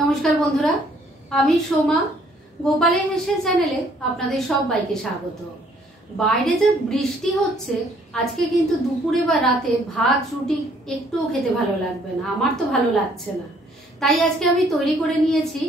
নমস্কার বন্ধুরা, আমি সোমা। গোপালের হেসে চ্যানেলে আপনাদের সবাইকে স্বাগত। বাইরে যে বৃষ্টি হচ্ছে, আজকে কিন্তু দুপুরে বা রাতে ভাত রুটি একটুও খেতে ভালো লাগবে না। আমার তো ভালো লাগছে না। তাই আজকে আমি তৈরি করে নিয়েছি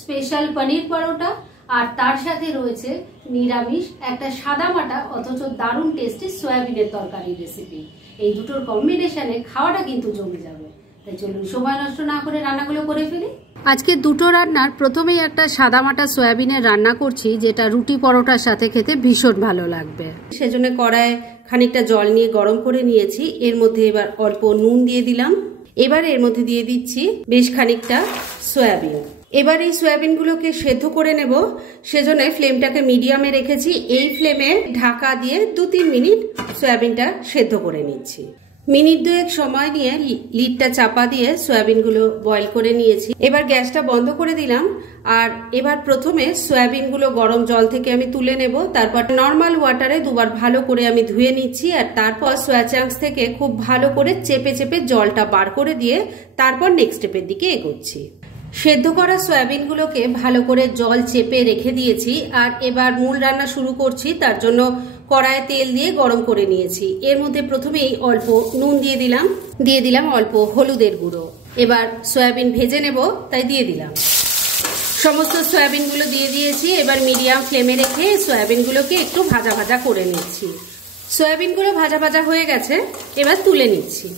স্পেশাল পনির পরোটা, আর তার সাথে রয়েছে নিরামিষ একটা সাদামাটা অথচ দারুণ টেস্টি সয়াবিনের তরকারি রেসিপি। এই দুটোর কম্বিনেশনে খাওয়াটা কিন্তু জমে যাবে। তাই চলুন সময় নষ্ট না করে রান্নাগুলো করে ফেলি। আজকে দুটো রান্নার প্রথমেই একটা সাদামাটা সয়াবিনের রান্না করছি, যেটা রুটি পরোটার সাথে খেতে ভীষণ ভালো লাগবে। সেজন্য কড়ায় খানিকটা জল নিয়ে গরম করে নিয়েছি। এর মধ্যে এবার অল্প নুন দিয়ে দিলাম। এবার এর মধ্যে দিয়ে দিচ্ছি বেশ খানিকটা সয়াবিন। এবার এই সয়াবিনগুলোকে সেদ্ধ করে নেব, সেজন্য ফ্লেমটাকে মিডিয়ামে রেখেছি। এই ফ্লেমে ঢাকা দিয়ে 2-3 মিনিট সয়াবিনটা সেদ্ধ করে নিচ্ছি। মিনিট 2 সময় নিয়ে লিডটা চাপা দিয়ে সয়াবিনগুলো বয়েল করে নিয়েছি। এবার গ্যাসটা বন্ধ করে দিলাম। আর এবার প্রথমে সয়াবিনগুলো গরম জল থেকে আমি তুলে নেব। তারপর নর্মাল ওয়াটারে দুবার ভালো করে আমি ধুয়ে নিচ্ছি। আর তারপর সয়া চাংস থেকে খুব ভালো করে চেপে চেপে জলটা বার করে দিয়ে তারপর নেক্সট স্টেপের দিকে এগোচ্ছি। সেদ্ধ করা সয়াবিনগুলোকে ভালো করে জল চেপে রেখে দিয়েছি। আর এবার মূল রান্না শুরু করছি। তার জন্য কড়াইয়ে তেল দিয়ে গরম করে নিয়েছি। এর মধ্যে প্রথমেই অল্প নুন দিয়ে দিলাম অল্প হলুদের গুঁড়ো। এবার সয়াবিন ভেজে নেব, তাই দিয়ে দিলাম। সমস্ত সয়াবিনগুলো দিয়ে দিয়েছি। এবার মিডিয়াম ফ্লেমে রেখে সয়াবিনগুলোকে একটু ভাজা ভাজা করে নিচ্ছি। সয়াবিনগুলো ভাজা ভাজা হয়ে গেছে, এবার তুলে নিচ্ছি।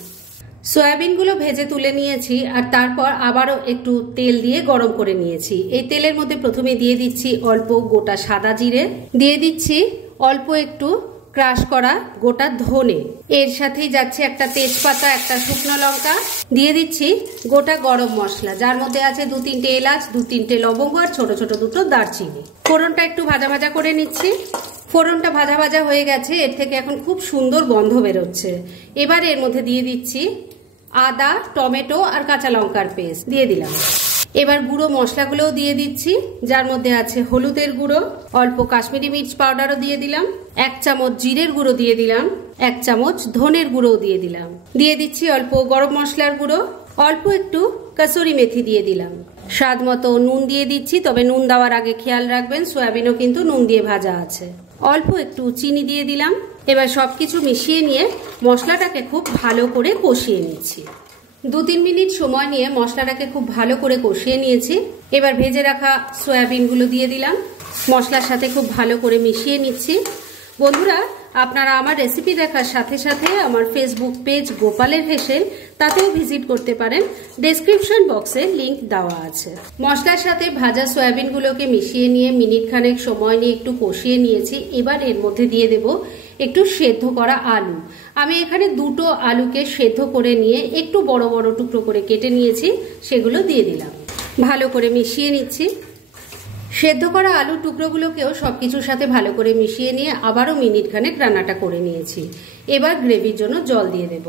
সয়াবিনগুলো ভেজে তুলে নিয়েছি। আর তারপর আবারও একটু তেল দিয়ে গরম করে নিয়েছি। এই তেলের মধ্যে প্রথমে দিয়ে দিচ্ছি অল্প গোটা সাদা জিরে, দিয়ে দিচ্ছি অল্প একটু ক্রাশ করা গোটা ধনে, এর সাথেই যাচ্ছে একটা তেজপাতা, একটা শুকনো লঙ্কা, দিয়ে দিচ্ছি গোটা গরম মশলা, যার মধ্যে আছে 2-3টে এলাচ, 2-3টে লবঙ্গ আর ছোট ছোট 2টো দারচিনি। ফোড়নটা একটু ভাজা ভাজা করে নিচ্ছি। ফোড়নটা ভাজা ভাজা হয়ে গেছে, এর থেকে এখন খুব সুন্দর গন্ধ বেরোচ্ছে। এবার এর মধ্যে দিয়ে দিচ্ছি আদা, টমেটো আর কাঁচা লঙ্কার পেস্ট দিয়ে দিলাম। এবার গুঁড়ো মশলাগুলোও দিয়ে দিচ্ছি, যার মধ্যে আছে হলুদের গুঁড়ো, অল্প কাশ্মীরি মির্চ পাউডারও দিয়ে দিলাম, 1 চামচ জিরের গুঁড়ো দিয়ে দিলাম, 1 চামচ ধনের গুঁড়ো দিয়ে দিলাম, দিয়ে দিচ্ছি অল্প গরম মশলার গুঁড়ো, অল্প একটু কসুরি মেথি দিয়ে দিলাম, স্বাদ মতো নুন দিয়ে দিচ্ছি। তবে নুন দেওয়ার আগে খেয়াল রাখবেন সয়াবিনও কিন্তু নুন দিয়ে ভাজা আছে। অল্প একটু চিনি দিয়ে দিলাম। এবার সবকিছু মিশিয়ে নিয়ে মশলাটাকে খুব ভালো করে কষিয়ে নিচ্ছি। 2-3 মিনিট সময় নিয়ে মশলাটাকে খুব ভালো করে কষিয়ে নিয়েছি। এবার ভেজে রাখা সয়াবিনগুলো দিয়ে দিলাম, মশলার সাথে খুব ভালো করে মিশিয়ে নিচ্ছি। বন্ধুরা, আপনারা আমার রেসিপি দেখার সাথে সাথে আমার ফেসবুক পেজ গোপালের হেসেল, তাতেও ভিজিট করতে পারেন। ডেসক্রিপশন বক্সে লিংক দেওয়া আছে। মশলার সাথে ভাজা সয়াবিনগুলোকে মিশিয়ে নিয়ে মিনিট খানেক সময় নিয়ে একটু কষিয়ে নিয়েছি। এবার এর মধ্যে দিয়ে দেব একটু সেদ্ধ করা আলু। আমি এখানে 2টো আলুকে সেদ্ধ করে নিয়ে একটু বড় বড় টুকরো করে কেটে নিয়েছি, সেগুলো দিয়ে দিলাম। ভালো করে মিশিয়ে নিচ্ছি। সেদ্ধ করা আলুর টুকরোগুলোকেও সবকিছুর সাথে ভালো করে মিশিয়ে নিয়ে আবারও মিনিট খানেক রান্নাটা করে নিয়েছি। এবার গ্রেভির জন্য জল দিয়ে দেব।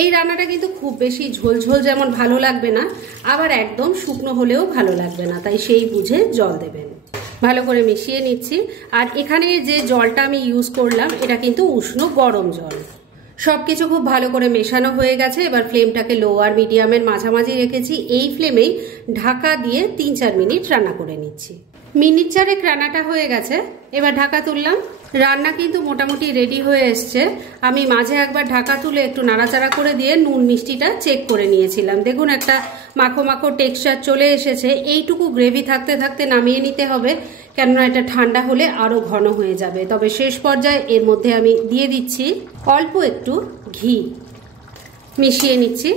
এই রান্নাটা কিন্তু খুব বেশি ঝোলঝোল যেমন ভালো লাগবে না, আবার একদম শুকনো হলেও ভালো লাগবে না, তাই সেই বুঝে জল দেবেন। ভালো করে মিশিয়ে নিচ্ছি। আর এখানে যে জলটা আমি ইউজ করলাম, এটা কিন্তু উষ্ণ গরম জল। সবকিছু খুব ভালো করে মেশানো হয়ে গেছে। এবার ফ্লেমটাকে লো আর মিডিয়ামের মাঝামাঝি রেখেছি। এই ফ্লেমেই ঢাকা দিয়ে 3-4 মিনিট রান্না করে নিচ্ছি। মিনিট 4 রান্নাটা হয়ে গেছে, এবার ঢাকা তুললাম। রান্না কিন্তু মোটামুটি রেডি হয়ে এসছে। আমি মাঝে একবার ঢাকা তুলে একটু নাড়াচাড়া করে দিয়ে নুন মিষ্টিটা চেক করে নিয়েছিলাম। দেখুন একটা মাখো মাখো টেক্সচার চলে এসেছে। এইটুকু গ্রেভি থাকতে থাকতে নামিয়ে নিতে হবে, কেননা এটা ঠান্ডা হলে আরো ঘন হয়ে যাবে। তবে শেষ পর্যায়ে এর মধ্যে আমি দিয়ে দিচ্ছি অল্প একটু ঘি, মিশিয়ে নিচ্ছি।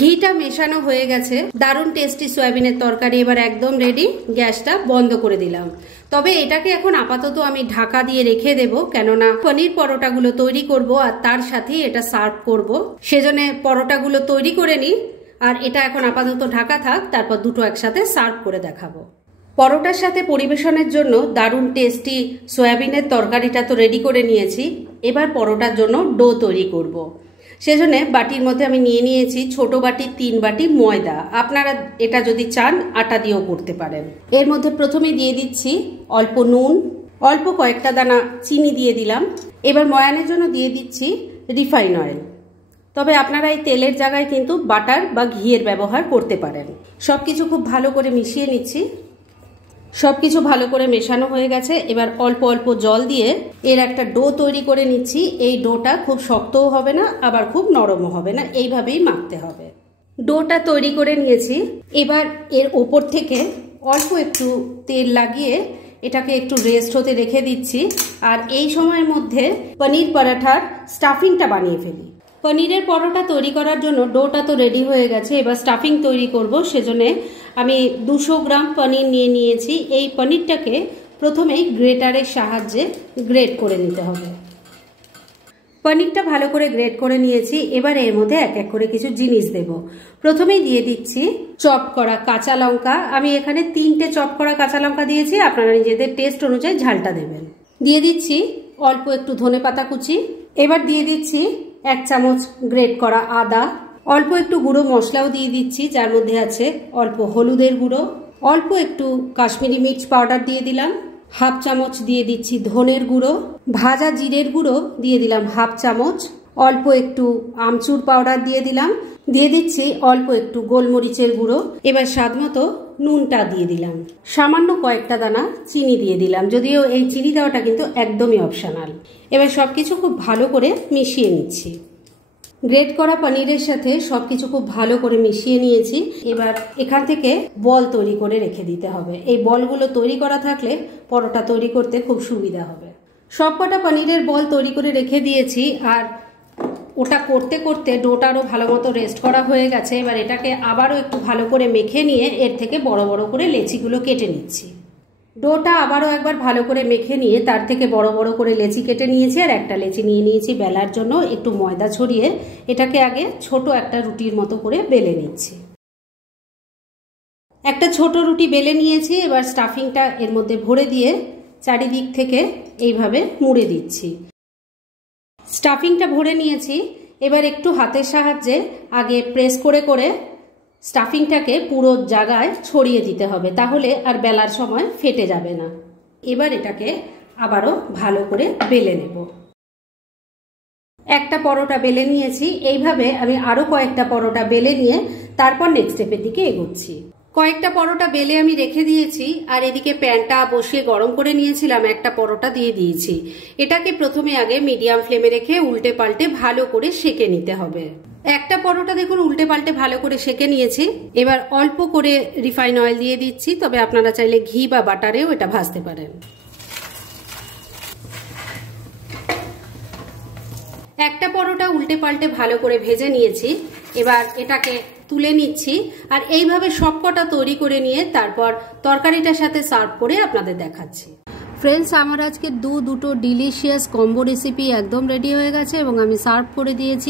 ঘিটা মেশানো হয়ে গেছে। দারুণ টেস্টি সয়াবিনের তরকারি এবার একদম রেডি। গ্যাসটা বন্ধ করে দিলাম। তবে এটাকে এখন আপাতত আমি ঢাকা দিয়ে রেখে দেব, কেননা পনির পরোটাগুলো তৈরি করব আর তার সাথে এটা সার্ভ করব। সেজন্য পরোটাগুলো তৈরি করে নিই, আর এটা এখন আপাতত ঢাকা থাক, তারপর দুটো একসাথে সার্ভ করে দেখাবো। পরোটার সাথে পরিবেশনের জন্য দারুণ টেস্টি সয়াবিনের তরকারিটা তো রেডি করে নিয়েছি। এবার পরোটার জন্য ডো তৈরি করব। সেজন্য বাটির মধ্যে আমি নিয়ে নিয়েছি ছোট বাটি 3 বাটি ময়দা। আপনারা এটা যদি চান আটা দিয়েও করতে পারেন। এর মধ্যে প্রথমে দিয়ে দিচ্ছি অল্প নুন, অল্প কয়েকটা দানা চিনি দিয়ে দিলাম। এবার ময়ানের জন্য দিয়ে দিচ্ছি রিফাইন অয়েল। তবে আপনারা এই তেলের জায়গায় কিন্তু বাটার বা ঘিয়ের ব্যবহার করতে পারেন। সবকিছু খুব ভালো করে মিশিয়ে নিচ্ছি। সবকিছু ভালো করে মেশানো হয়ে গেছে। এবার অল্প অল্প জল দিয়ে এর একটা ডো তৈরি করে নিচ্ছি। এই ডোটা খুব শক্তও হবে না, আবার খুব নরমও হবে না, এইভাবেই মাখতে হবে। ডোটা তৈরি করে নিয়েছি। এবার এর ওপর থেকে অল্প একটু তেল লাগিয়ে এটাকে একটু রেস্ট হতে রেখে দিচ্ছি। আর এই সময়ের মধ্যে পনির পরাঠার স্টাফিংটা বানিয়ে ফেলি। পনিরের পরোটা তৈরি করার জন্য ডোটা তো রেডি হয়ে গেছে। এবার স্টাফিং তৈরি করব, সেজন্য আমি 200 গ্রাম পনির নিয়ে নিয়েছি। এই পনিরটাকে প্রথমেই গ্রেটারের সাহায্যে গ্রেট করে নিতে হবে। পনিরটা ভালো করে গ্রেট করে নিয়েছি। এবার এর মধ্যে এক এক করে কিছু জিনিস দেব। প্রথমেই দিয়ে দিচ্ছি চপ করা কাঁচা লঙ্কা। আমি এখানে 3টে চপ করা কাঁচা লঙ্কা দিয়েছি, আপনারা নিজেদের টেস্ট অনুযায়ী ঝালটা দেবেন। দিয়ে দিচ্ছি অল্প একটু ধনেপাতা কুচি। এবার দিয়ে দিচ্ছি 1 চামচ গ্রেট করা আদা। অল্প একটু গুঁড়ো মশলাও দিয়ে দিচ্ছি, যার মধ্যে আছে অল্প হলুদের গুঁড়ো, অল্প একটু কাশ্মীরি মির্চ পাউডার দিয়ে দিলাম, 1/2 চামচ দিয়ে দিচ্ছি ধনের গুঁড়ো, ভাজা জিরের গুঁড়ো দিয়ে দিলাম 1/2 চামচ, অল্প একটু আমচুর পাউডার দিয়ে দিলাম, দিয়ে দিচ্ছি অল্প একটু গোলমরিচের গুঁড়ো। এবার স্বাদ মতো নুনটা দিয়ে দিলাম, সামান্য কয়েকটা দানা চিনি দিয়ে দিলাম, যদিও এই চিনি দেওয়াটা কিন্তু একদমই অপশনাল। এবার সবকিছু খুব ভালো করে মিশিয়ে নিচ্ছি। গ্রেট করা পনিরের সাথে সবকিছু খুব ভালো করে মিশিয়ে নিয়েছি। এবার এখান থেকে বল তৈরি করে রেখে দিতে হবে। এই বলগুলো তৈরি করা থাকলে পরোটা তৈরি করতে খুব সুবিধা হবে। সবকটা পনিরের বল তৈরি করে রেখে দিয়েছি। আর ওটা করতে করতে ডোটারও ভালো মতো রেস্ট করা হয়ে গেছে। এবার এটাকে আবারও একটু ভালো করে মেখে নিয়ে এর থেকে বড় বড় করে লেচিগুলো কেটে নিচ্ছি। ডোটা আবারও একবার ভালো করে মেখে নিয়ে তার থেকে বড় বড় করে লেচি কেটে নিয়েছি। আর একটা লেচি নিয়ে নিয়েছি বেলার জন্য। একটু ময়দা ছড়িয়ে এটাকে আগে ছোট একটা রুটির মতো করে বেলে নিচ্ছি। একটা ছোট রুটি বেলে নিয়েছি। এবার স্টাফিংটা এর মধ্যে ভরে দিয়ে চারিদিক থেকে এইভাবে মুড়ে দিচ্ছি। স্টাফিংটা ভরে নিয়েছি। এবার একটু হাতের সাহায্যে আগে প্রেস করে করে স্টাফিংটাকে পুরো জায়গায় ছড়িয়ে দিতে হবে, তাহলে আর বেলার সময় ফেটে যাবে না। এবার এটাকে আবারও ভালো করে বেলে নেব। একটা পরোটা বেলে নিয়েছি। এইভাবে আমি আরো কয়েকটা পরোটা বেলে নিয়ে তারপর নেক্সট স্টেপের দিকে এগোচ্ছি। কয়েকটা পরোটা বেলে আমি রেখে দিয়েছি। আর এদিকে প্যানটা বসিয়ে গরম করে নিয়েছিলাম, একটা পরোটা দিয়ে দিয়েছি। এটাকে প্রথমে আগে মিডিয়াম ফ্লেমে রেখে উল্টে পাল্টে ভালো করে সেকে নিতে হবে। একটা পরোটা দেখুন উল্টে পাল্টে ভালো করে সেকে নিয়েছি। এবার অল্প করে রিফাইন অয়েল দিয়ে দিচ্ছি, তবে আপনারা চাইলে ঘি বা বাটারেও এটা ভাজতে পারেন। একটা পরোটা উল্টে পাল্টে ভালো করে ভেজে নিয়েছি। এবার এটাকে তুলে নিচ্ছি। আর এইভাবে সবকটা তৈরি করে নিয়ে তারপর তরকারিটার সাথে সার্ভ করে আপনাদের দেখাচ্ছি। ফ্রেন্ডস, আমার আজকে দুটো ডিলিশিয়াস কম্বো রেসিপি একদম রেডি হয়ে গেছে এবং আমি সার্ভ করে দিয়েছি।